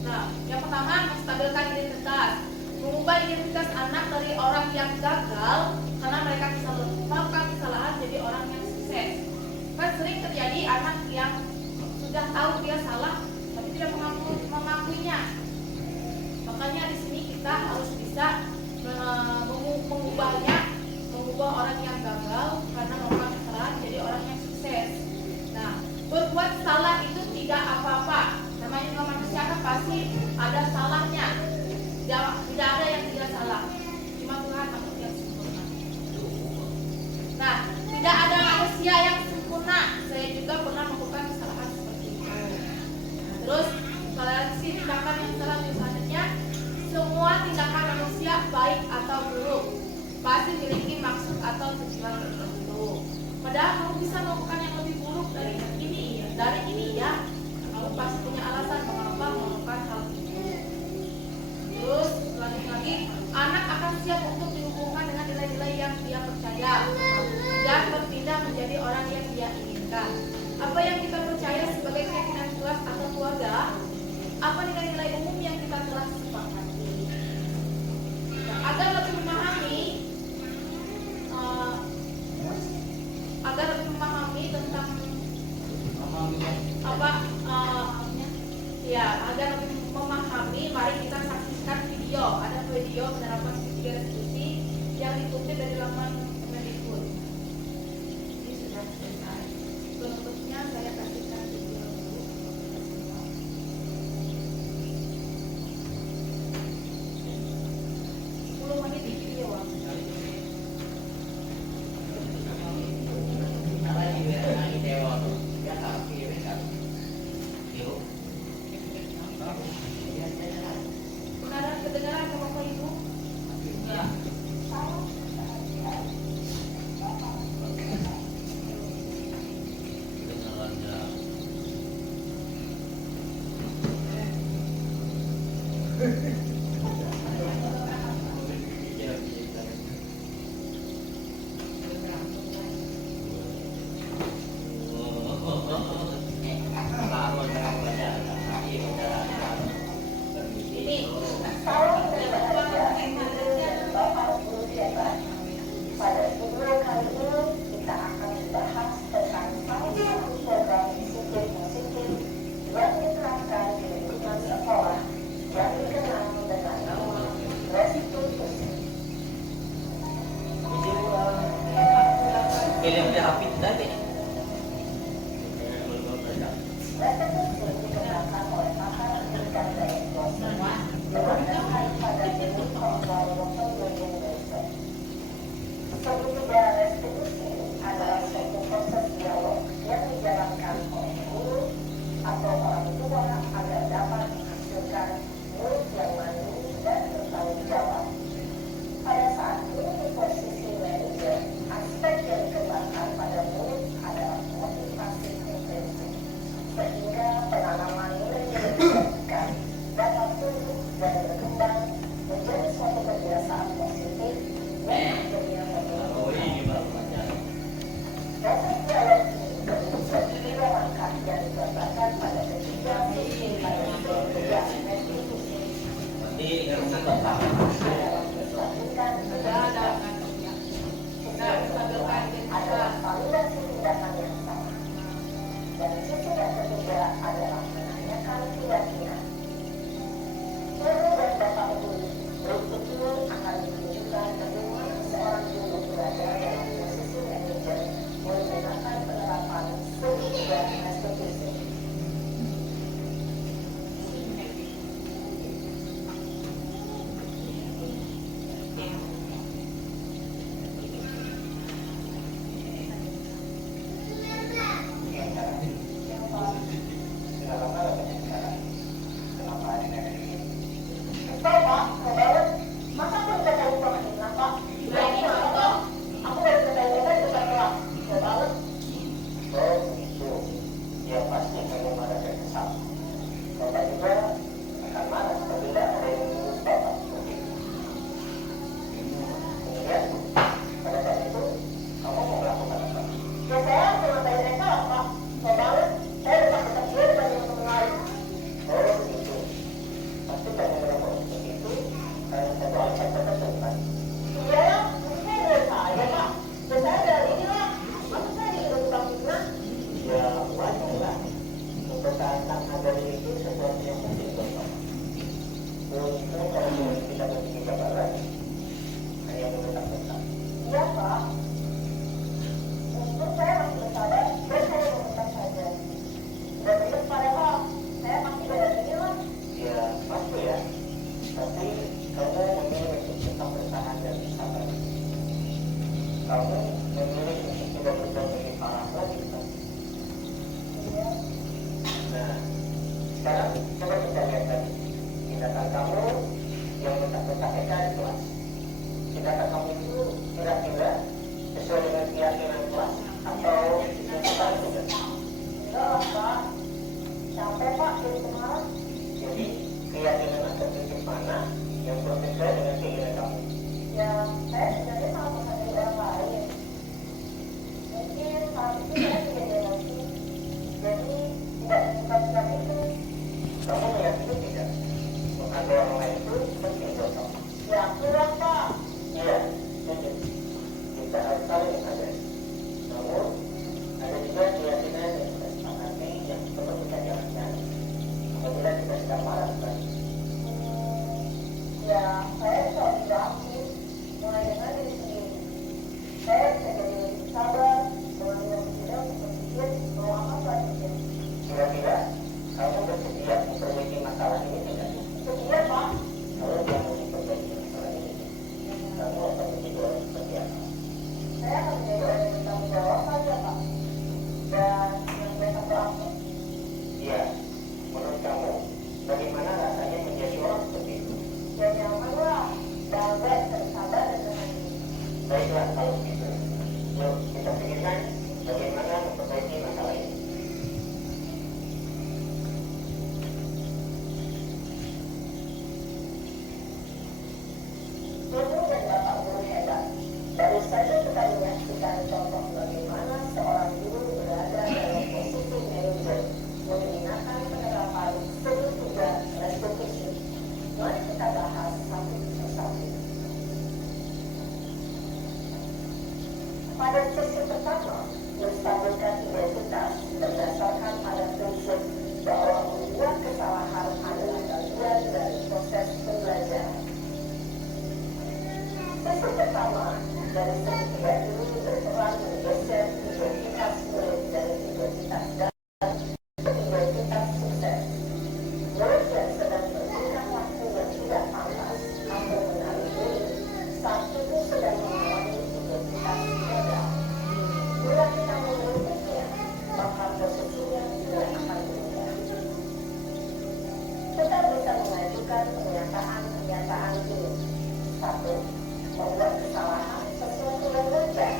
Nah, yang pertama menstabilkan identitas, mengubah identitas anak dari orang yang gagal karena mereka melakukan kesalahan jadi orang yang sukses. Kan sering terjadi anak yang sudah tahu dia salah tapi tidak mengakuinya. Makanya di sini kita harus bisa mengubahnya, mengubah orang yang gagal karena melakukan kesalahan jadi orang yang sukses. Nah, berbuat salah itu tidak apa-apa. Namanya manusia kan pasti ada salahnya. Tidak ada yang tidak salah. Cuma Tuhan makhluk yang sempurna. Nah, tidak ada manusia yang sempurna. Saya juga pernah melakukan kesalahan seperti itu. Terus toleransi tindakan yang salah selanjutnya, semua tindakan manusia baik atau buruk pasti memiliki maksud atau tujuan tertentu. Padahal kamu bisa melakukan yang lebih buruk dari ini ya. Kamu pasti punya alasan mengapa melakukan hal itu. Terus lanjut lagi, anak akan siap untuk dihubungkan dengan nilai-nilai yang dia percaya dan berpindah menjadi orang yang dia inginkan. Apa yang kita percaya sebagai keyakinan kelas atau keluarga, apa nilai-nilai umum yang kita telah sepakati. Nah, agar lebih memahami tentang agar lebih memahami, mari kita saksikan video. Ada video penerapan segitiga restitusi yang dikutip dari laman Kemendikbud. Ini sudah selesai. Berikutnya saya kasihkan video dulu. 10 menit di video. Kedengaran sama Bapak Ibu? Kirim dia hapit tadi. adalah suatu proses dialog yang dijalankan oleh guru atau orang tua agar dapat menghasilkan murid yang mandiri dan bertanggung jawab. Pada saat guru di posisi manajer, aspek yang dikembangkan pada murid adalah motivasi intrinsik, sehingga penanaman nilai-nilai kebajikan dapat tumbuh dan berkembang menjadi suatu kebiasaan positif yang akhirnya proses dialog ini bisa dijalankan dan dikembangkan pada ketiga sisi pada ketiga institusi. Adalah validasi tindakan yang sama. Dan sisi yang ketiga adalah menanyakan keyakinan. Guru dan Bapak Ibu, berikut ini akan ditunjukkan bagaimana seorang guru belajar dalam posisi manajer menggunakan penerapan segitiga restitusi. Ya, saya coba berlaku mulai dengan diri sendiri. Saya bisa jadi lebih sabar, mengambil tidak untuk berpikir mau apa selanjutnya. Kira-kira kamu bersedia memperbaiki masalah ini tidak? Sedia, Pak. Kalau dia mau memperbaiki masalah ini, kamu akan menjadi orang seperti apa? Saya akan menjadi orang yang bertanggung jawab saja, Pak. Dan yang biasa berlaku. Iya, menurut kamu bagaimana rasanya menjadi orang seperti itu? Ya nyaman lah, bangga, tersabar dan tenang. Baiklah kalau begitu. Yuk kita pikirkan bagaimana memperbaiki masalah ini. Ibu dan Bapak guru hebat. Baru saja kita menyaksikan contoh bagaimana seorang guru berada dalam posisi manajer menggunakan penerapan segitiga restitusi. Mari kita bahas satu persatu. Pada sesi pertama, menstabilkan identitas berdasarkan pada prinsip bahwa membuat kesalahan adalah bagian dari proses pembelajaran. Sesi pertama dari segitiga ini berperan menggeser identitas murid dari identitas dasar ke identitas sukses. Murid yang sedang menggunakan waktu yang tidak pantas atau menarik diri saat itu sedang mengalami identitas gagal. Bila kita mengikutinya, maka posisinya tidak akan berubah. Kita bisa mengajukan pernyataan-pernyataan ini. 1. Membuat kesalahan sesuatu yang wajar.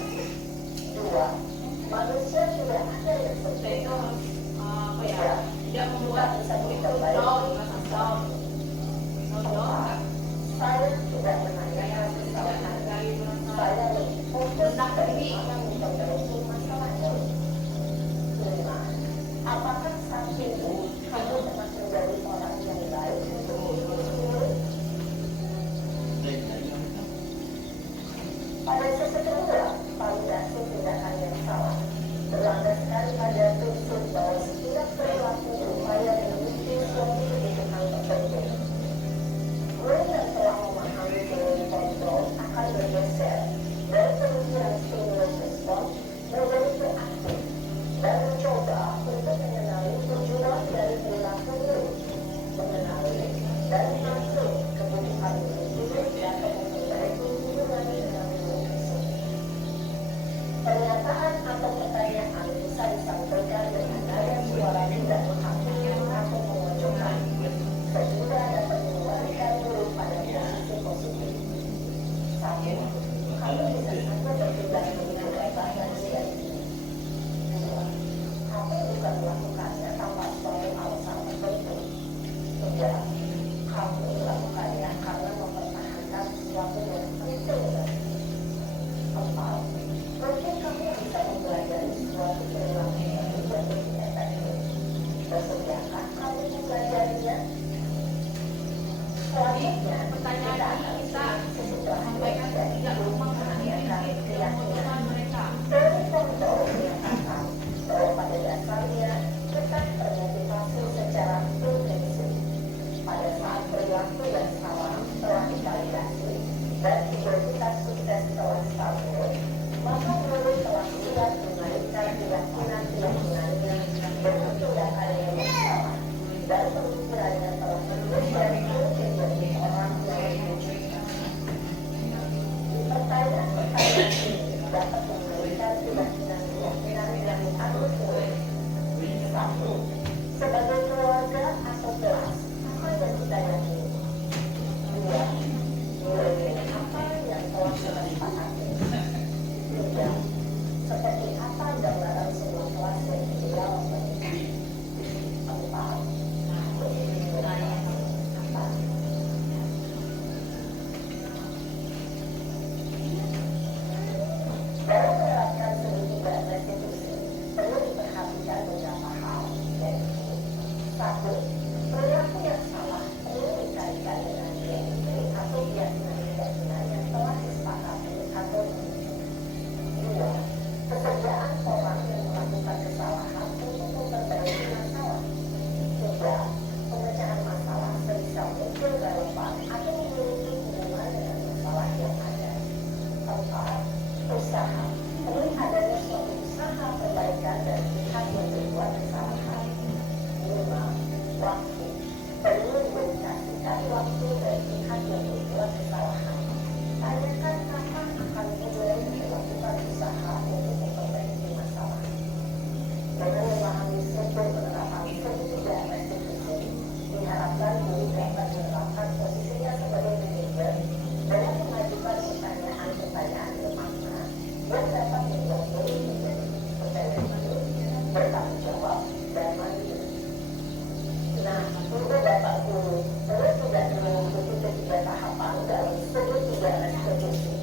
dalam segitiga restitusi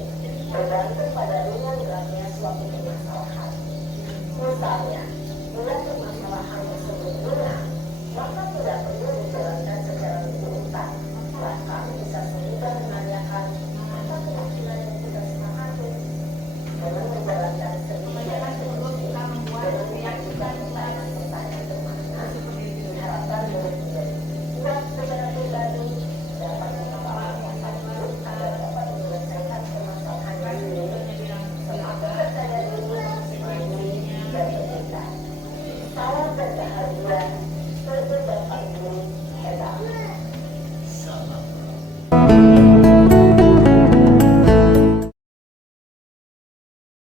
bergantung pada ringan beratnya suatu permasalahan. Misalnya, bila permasalahan tersebut ringan, maka tidak perlu dijalankan secara berurutan. Bahkan bisa semudah menanyakan apa keyakinan yang kita sepakati. Dengan menjalankan segitiga restitusi dengan mengajukan pertanyaan-pertanyaan bermakna, diharapkan murid menjadi kuat secara pribadi, dapat mengetahui asal usul agar dapat menyelesaikan permasalahan diri, semakin percaya diri, mandiri, dan terbuka. Salam dan bahagia, sebagai Bapak Ibu, hebat.